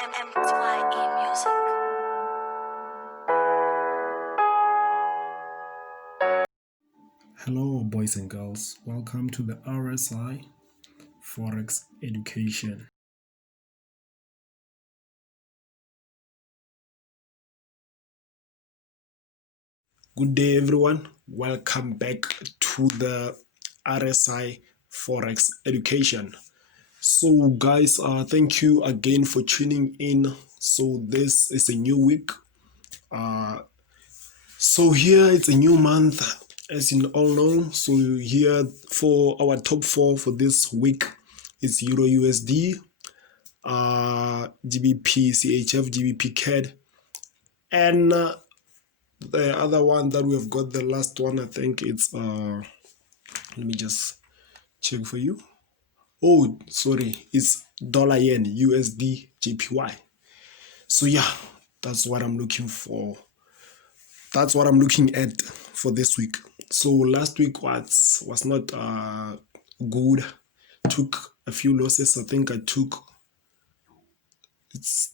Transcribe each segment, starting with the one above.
MMTYE Music. Hello boys and girls, welcome to the RSI Forex Education. Good day everyone, welcome back to the RSI Forex Education. So guys, thank you again for tuning in. So this is a new week. So here it's a new month, as you all know. So here for our top four for this week is EURUSD, GBP CHF, GBP CAD, and the other one that we've got, the last one, I think it's let me just check for you. Oh, sorry, it's dollar yen, USD JPY. So yeah, that's what I'm looking for. That's what I'm looking at for this week. So last week was not good. Took a few losses. I think I took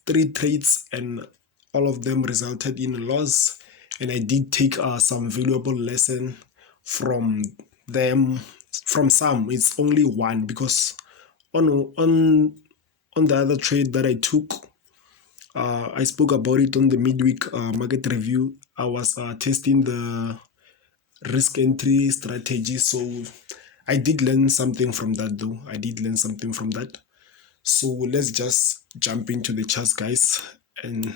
3 trades and all of them resulted in a loss. And I did take some valuable lesson from them. From some, it's only one, because on the other trade that I took, I spoke about it on the midweek market review. I was testing the risk entry strategy. So I did learn something from that though. I did learn something from that. So let's just jump into the charts, guys, and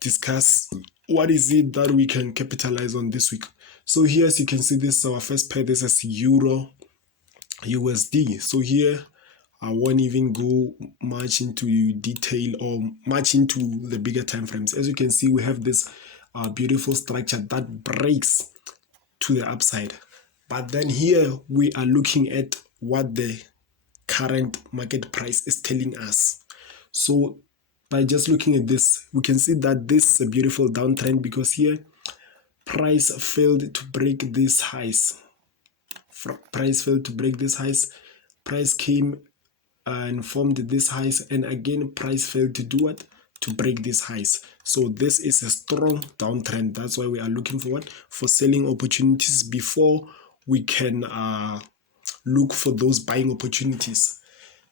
discuss what is it that we can capitalize on this week. So here, as you can see, this is our first pair. This is Euro USD. So here I won't even go much into detail or much into the bigger time frames. As you can see, we have this beautiful structure that breaks to the upside, but then here we are looking at what the current market price is telling us. So by just looking at this, we can see that this is a beautiful downtrend, because here price failed to break these highs. Price failed to break these highs. Price came and formed these highs, and again price failed to do what? To break these highs. So this is a strong downtrend. That's why we are looking for what? For selling opportunities before we can look for those buying opportunities.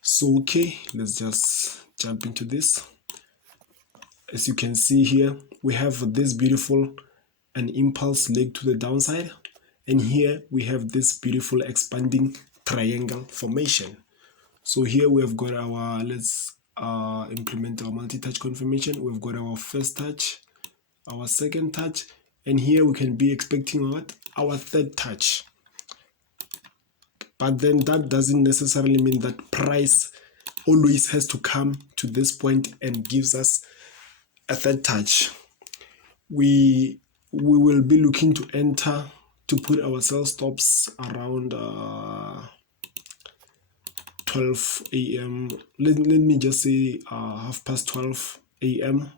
So okay, let's just jump into this. As you can see here, we have this beautiful an impulse leg to the downside, and here we have this beautiful expanding triangle formation. So here we have got our, let's implement our multi-touch confirmation. We've got our first touch, our second touch, and here we can be expecting what? Our third touch. But then that doesn't necessarily mean that price always has to come to this point and gives us a third touch. We will be looking to enter, to put our sell stops around 12 a.m. Let me just say 12:30 a.m.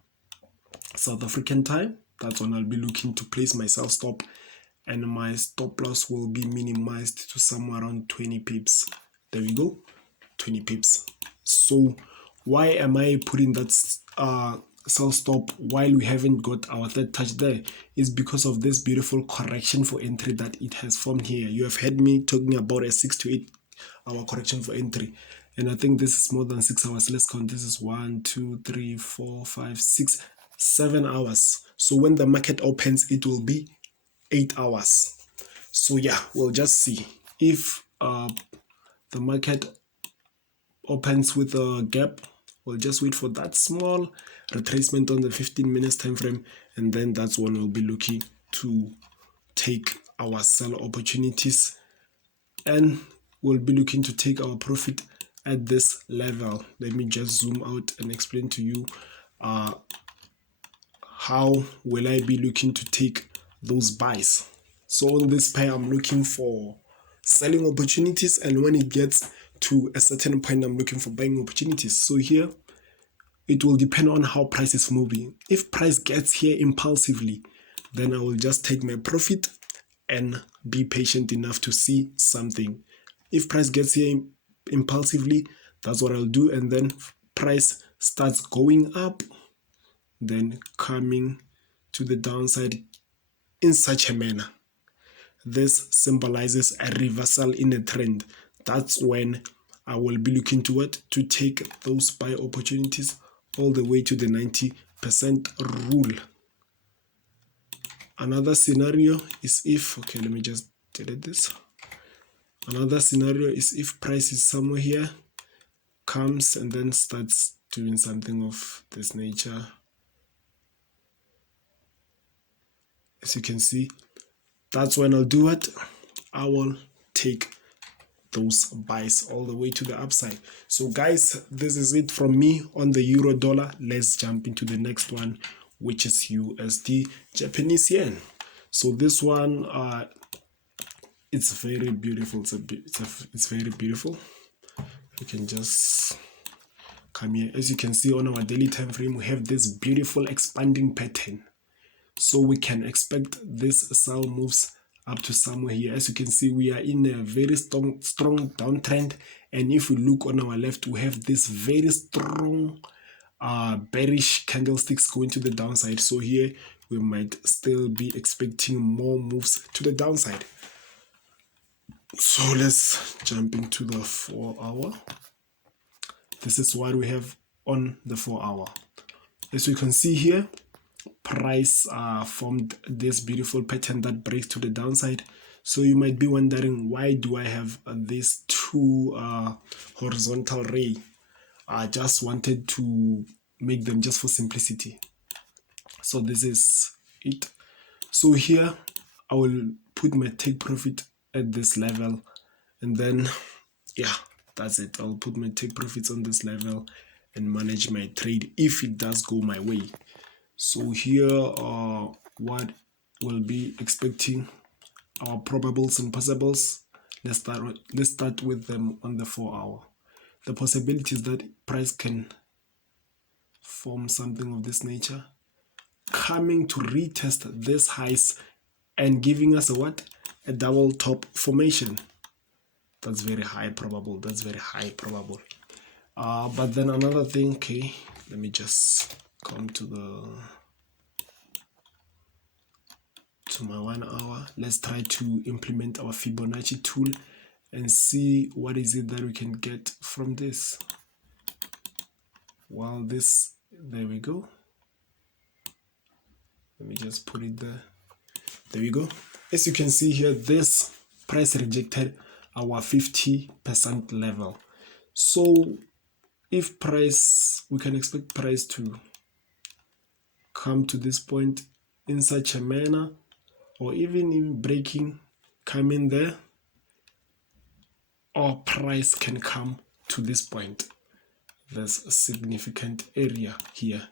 South African time. That's when I'll be looking to place my sell stop, and my stop loss will be minimized to somewhere around 20 pips. There we go, 20 pips. So why am I putting that sell stop while we haven't got our third touch there? Is because of this beautiful correction for entry that it has formed here. You have heard me talking about a 6 to 8 hour correction for entry, and I think this is more than 6 hours. Let's count. This is 1, 2, 3, 4, 5, 6, 7 hours. So when the market opens, it will be 8 hours. So yeah, we'll just see if the market opens with a gap. We'll just wait for that small retracement on the 15 minutes time frame, and then that's when we'll be looking to take our sell opportunities, and we'll be looking to take our profit at this level. Let me just zoom out and explain to you how will I be looking to take those buys. So on this pair, I'm looking for selling opportunities, and when it gets to a certain point, I'm looking for buying opportunities. So here it will depend on how price is moving. If price gets here impulsively, then I will just take my profit and be patient enough to see something. If price gets here impulsively, that's what I'll do, and then price starts going up, then coming to the downside in such a manner. This symbolizes a reversal in a trend. That's when I will be looking to what? To take those buy opportunities all the way to the 90% rule. Another scenario is if, okay, let me just delete this. Another scenario is if price is somewhere here, comes and then starts doing something of this nature. As you can see, that's when I'll do it. I will take those buys all the way to the upside. So guys, this is it from me on the euro dollar. Let's jump into the next one, which is USD Japanese yen. So this one, it's very beautiful. It's very beautiful. You can just come here. As you can see on our daily time frame, we have this beautiful expanding pattern. So we can expect this sell moves up to somewhere here. As you can see, we are in a very strong downtrend, and if we look on our left, we have this very strong bearish candlesticks going to the downside. So here we might still be expecting more moves to the downside. So let's jump into the 4 hour. This is what we have on the 4 hour. As you can see here, price formed this beautiful pattern that breaks to the downside. So you might be wondering, why do I have these two horizontal ray? I just wanted to make them just for simplicity. So this is it. So here I will put my take profit at this level, and then yeah, that's it. I'll put my take profits on this level and manage my trade if it does go my way. So here what we'll be expecting our probables and possibles. Let's start with them on the 4 hour. The possibility is that price can form something of this nature, coming to retest this highs and giving us a what? A double top formation. That's very high probable. That's very high probable. But then another thing, okay, let me just come to my 1 hour. Let's try to implement our Fibonacci tool and see what is it that we can get from this. Well, this, there we go. Let me just put it there. There we go. As you can see here, this price rejected our 50% level. So if price, we can expect price to come to this point in such a manner, or even in breaking, come in there, or price can come to this point. There's a significant area here.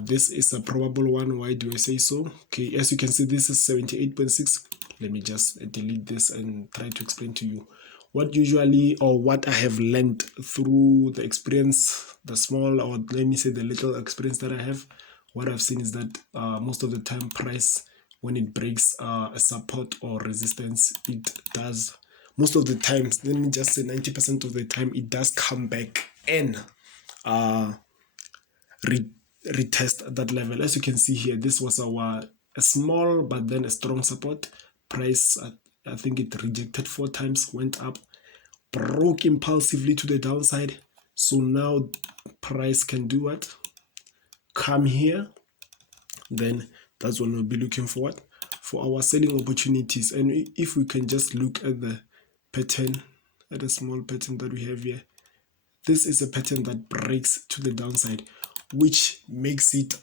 This is a probable one. Why do I say so? Okay, as you can see, this is 78.6. Let me just delete this and try to explain to you what usually, or what I have learned through the experience, the small, or let me say the little experience that I have. What I've seen is that most of the time price, when it breaks a support or resistance, it does, most of the times, let me just say 90% of the time, it does come back and retest that level. As you can see here, this was a small but then a strong support. Price, I think it rejected 4 times, went up, broke impulsively to the downside. So now price can do what? Come here. Then that's when we'll be looking for what? For our selling opportunities. And if we can just look at the pattern, at a small pattern that we have here, this is a pattern that breaks to the downside, which makes it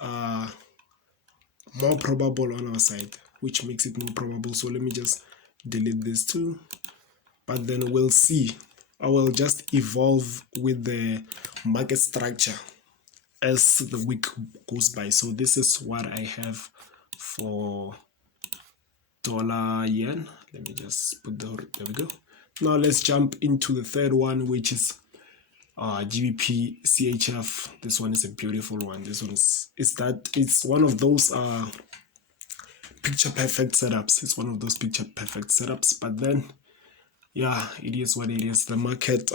more probable on our side, So let me just delete this too. But then we'll see. I will just evolve with the market structure as the week goes by. So this is what I have for dollar yen. Let me just put there we go. Now let's jump into the third one, which is GBP CHF. This one is a beautiful one. This one it's one of those picture perfect setups. It's one of those picture perfect setups. But then, yeah, it is what it is. The market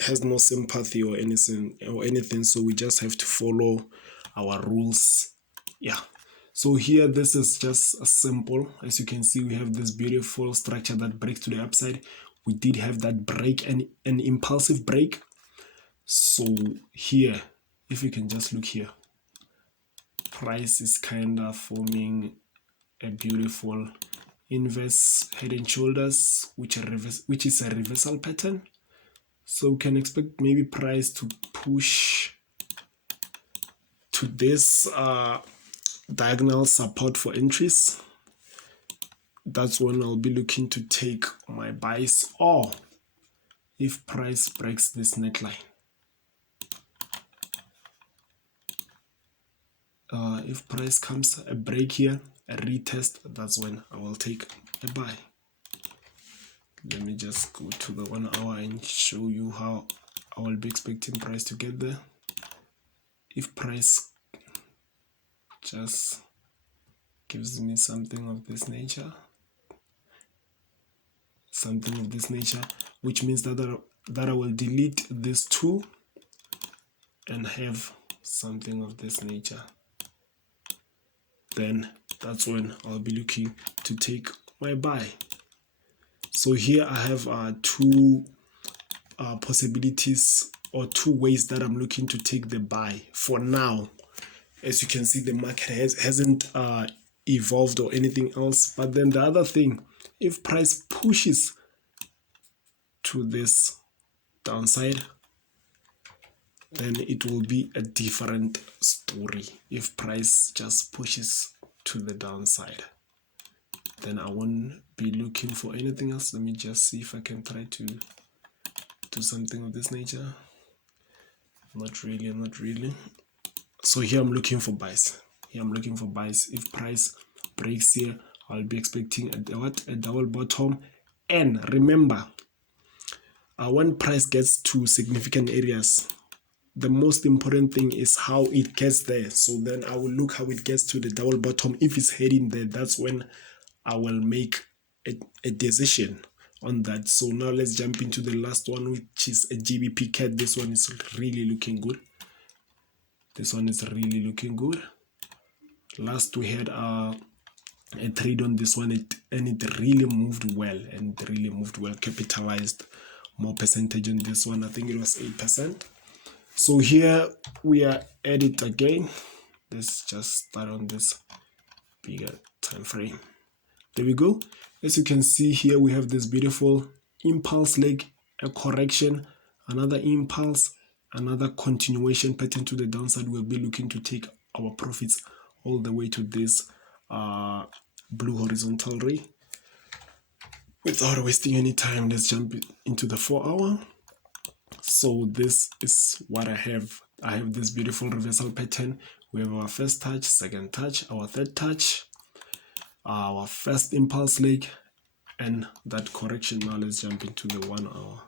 has no sympathy or anything, so we just have to follow our rules. Yeah, so here this is just a simple. As you can see, we have this beautiful structure that breaks to the upside. We did have that break, and an impulsive break. So here, if you can just look here, price is kind of forming a beautiful inverse head and shoulders, which is a reversal pattern. So we can expect maybe price to push to this diagonal support for entries. That's when I'll be looking to take my buys, or if price breaks this neckline. If price comes a break here, a retest, that's when I will take a buy. Let me just go to the 1 hour and show you how I will be expecting price to get there. If price just gives me something of this nature, which means that I will delete these two and have something of this nature, then that's when I'll be looking to take my buy. So here I have two possibilities, or two ways that I'm looking to take the buy for now. As you can see, the market hasn't evolved or anything else. But then the other thing, if price pushes to this downside, then it will be a different story. If price just pushes to the downside, then I won't be looking for anything else. Let me just see if I can try to do something of this nature. Not really. So here I'm looking for buys. If price breaks here, I'll be expecting a double bottom. And remember, when price gets to significant areas, the most important thing is how it gets there. So then I will look how it gets to the double bottom. If it's heading there, that's when I will make a decision on that. So now let's jump into the last one, which is a GBP CAD. This one is really looking good. Last we had a trade on this one, and it really moved well, capitalized more percentage on this one. I think it was 8%. So here we are at it again. Let's just start on this bigger time frame. There we go. As you can see here, we have this beautiful impulse leg, a correction, another impulse, another continuation pattern to the downside. We'll be looking to take our profits all the way to this blue horizontal ray. Without wasting any time, let's jump into the 4 hour. So this is what I have. I have this beautiful reversal pattern. We have our first touch, second touch, our third touch, our first impulse leg, and that correction. Now let's jump into the 1 hour.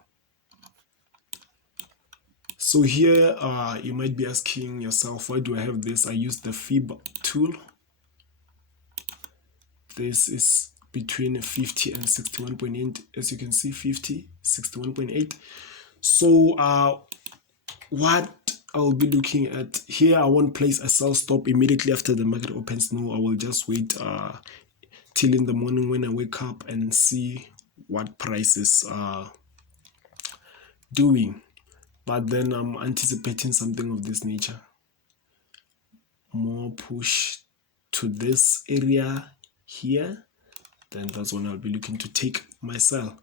So here you might be asking yourself, why do I have this? I use the fib tool. This is between 50 and 61.8. As you can see, 50, 61.8. So what I'll be looking at here, I won't place a sell stop immediately after the market opens. No, I will just wait till in the morning when I wake up and see what prices are doing. But then I'm anticipating something of this nature. More push to this area here, then that's when I'll be looking to take my sell.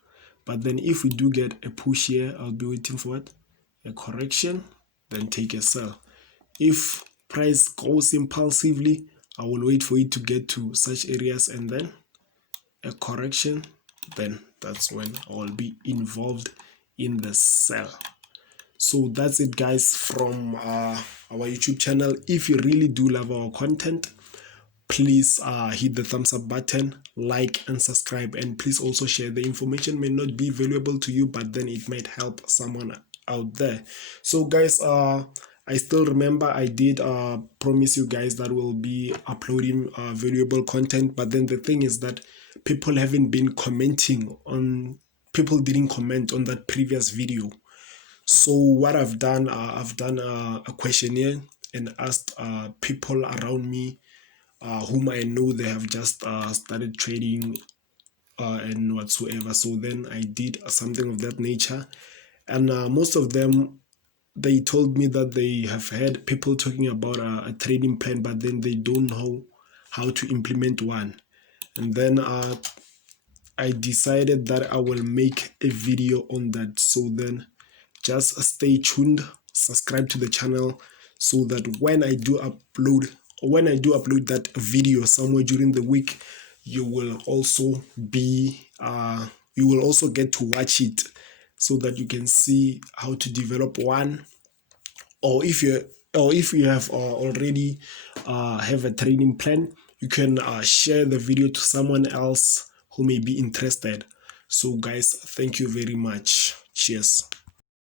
But then if we do get a push here, I'll be waiting for what? A correction, then take a sell. If price goes impulsively, I will wait for it to get to such areas and then a correction, then that's when I will be involved in the sell. So that's it, guys, from our YouTube channel. If you really do love our content, please hit the thumbs up button, like and subscribe, and please also share. The information may not be valuable to you, but then it might help someone out there. So guys, I still remember I did promise you guys that we'll be uploading valuable content, but then the thing is that people haven't been commenting on, people didn't comment on that previous video. So what I've done a questionnaire and asked people around me whom I know they have just started trading and whatsoever. So then I did something of that nature, and most of them, they told me that they have heard people talking about a trading plan, but then they don't know how to implement one. And then I decided that I will make a video on that. So then just stay tuned, subscribe to the channel, so that when I do upload that video somewhere during the week, you will also be you will also get to watch it, so that you can see how to develop one. Or if you have already have a training plan, you can share the video to someone else who may be interested. So guys, thank you very much. Cheers.